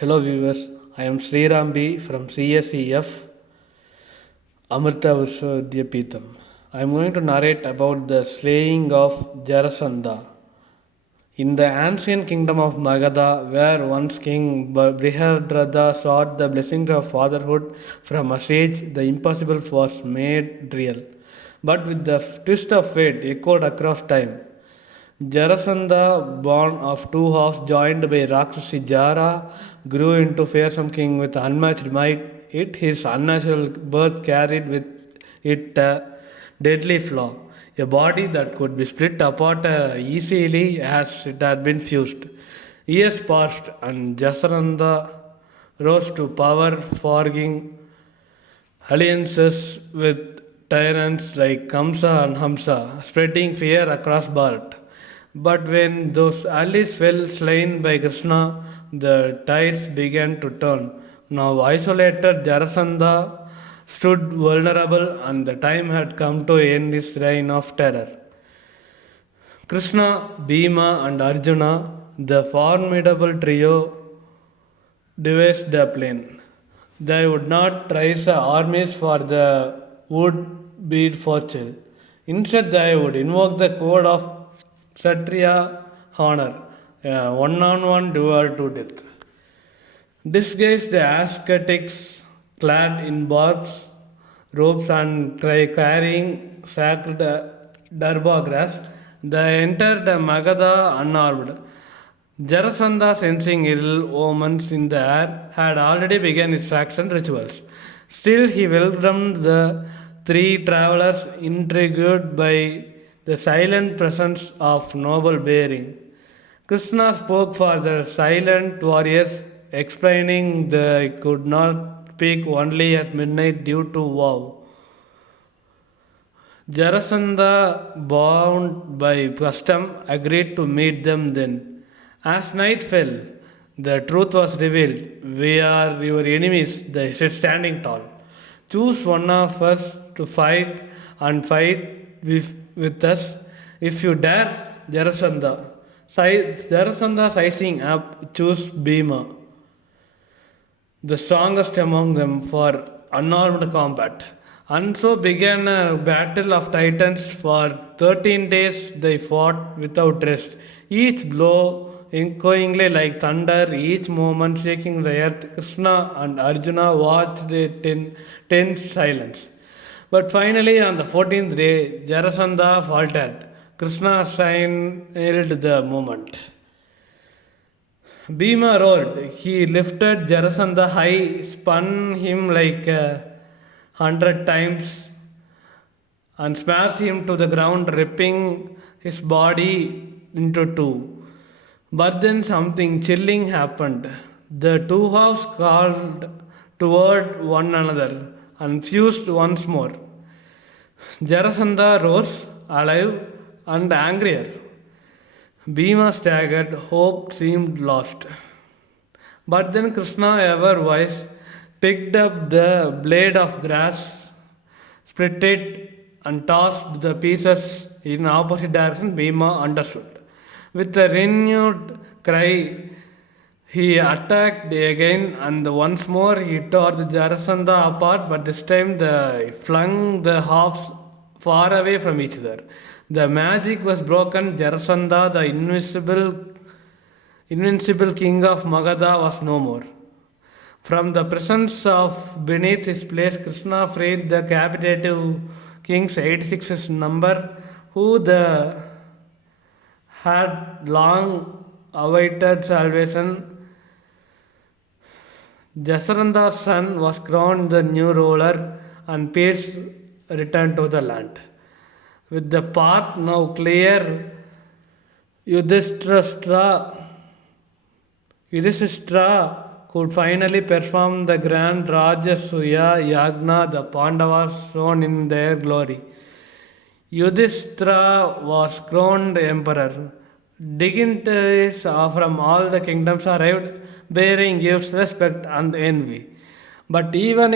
Hello viewers, I am Sriram B from CSEF Amrita Vishwadhyapitham. I am going to narrate about the slaying of Jarasandha. In the ancient kingdom of Magadha, where once King Brihadratha sought the blessings of fatherhood from a sage, the impossible was made real. But with the twist of fate echoed across time, Jarasandha, born of two halves joined by Rakshasi Jara, grew into fearsome king with unmatched might. It his unnatural birth carried with it a deadly flaw, a body that could be split apart easily as it had been fused. Years passed, and Jarasandha rose to power, forging alliances with tyrants like Kamsa and Hamsa, spreading fear across Bharat. But when those allies fell slain by Krishna, the tides began to turn. Now isolated Jarasandha stood vulnerable, and the time had come to end his reign of terror. Krishna, Bhima, and Arjuna, the formidable trio, devised a plan. They would not raise armies for the would be fortune. Instead, they would invoke the code of Kshatriya honor, a one on one duel to death. Disguised the ascetics, clad in barbs, robes, and carrying sacred durba grass, they entered Magadha unarmed. Jarasandha, sensing ill omens in the air, had already begun his faction rituals. Still, he welcomed the three travelers, intrigued by the silent presence of noble bearing. Krishna spoke for the silent warriors, explaining they could not speak only at midnight due to vow. Jarasandha, bound by custom, agreed to meet them then. As night fell, the truth was revealed. We are your enemies, they said, standing tall. Choose one of us to fight and fight with us. If you dare, Jarasandha. Jarasandha, sizing up, chose Bhima, the strongest among them, for unarmed combat. And so began a battle of titans. For 13 days they fought without rest, each blow echoingly like thunder, each moment shaking the earth. Krishna and Arjuna watched it in tense silence. But finally, on the 14th day, Jarasandha faltered. Krishna signaled the moment. Bhima roared. He lifted Jarasandha high, spun him like 100 times, and smashed him to the ground, ripping his body into two. But then something chilling happened. The two halves called toward one another and fused once more. Jarasandha rose, alive and angrier. Bhima staggered, hope seemed lost. But then Krishna, ever wise, picked up the blade of grass, split it, and tossed the pieces in opposite direction. Bhima understood. With a renewed cry, he attacked again, and once more he tore the Jarasandha apart, but this time they flung the halves far away from each other. The magic was broken. Jarasandha, the invincible king of Magadha, was no more. From the presence of beneath his place, Krishna freed the captive kings, 86 in number, who had long awaited salvation. Jarasandha's son was crowned the new ruler, and peace returned to the land. With the path now clear, Yudhishthira could finally perform the grand Rajasuya Yagna, the Pandavas shone in their glory. Yudhishthira was crowned emperor. Dignitaries from all the kingdoms arrived, bearing gifts, respect, and envy. But even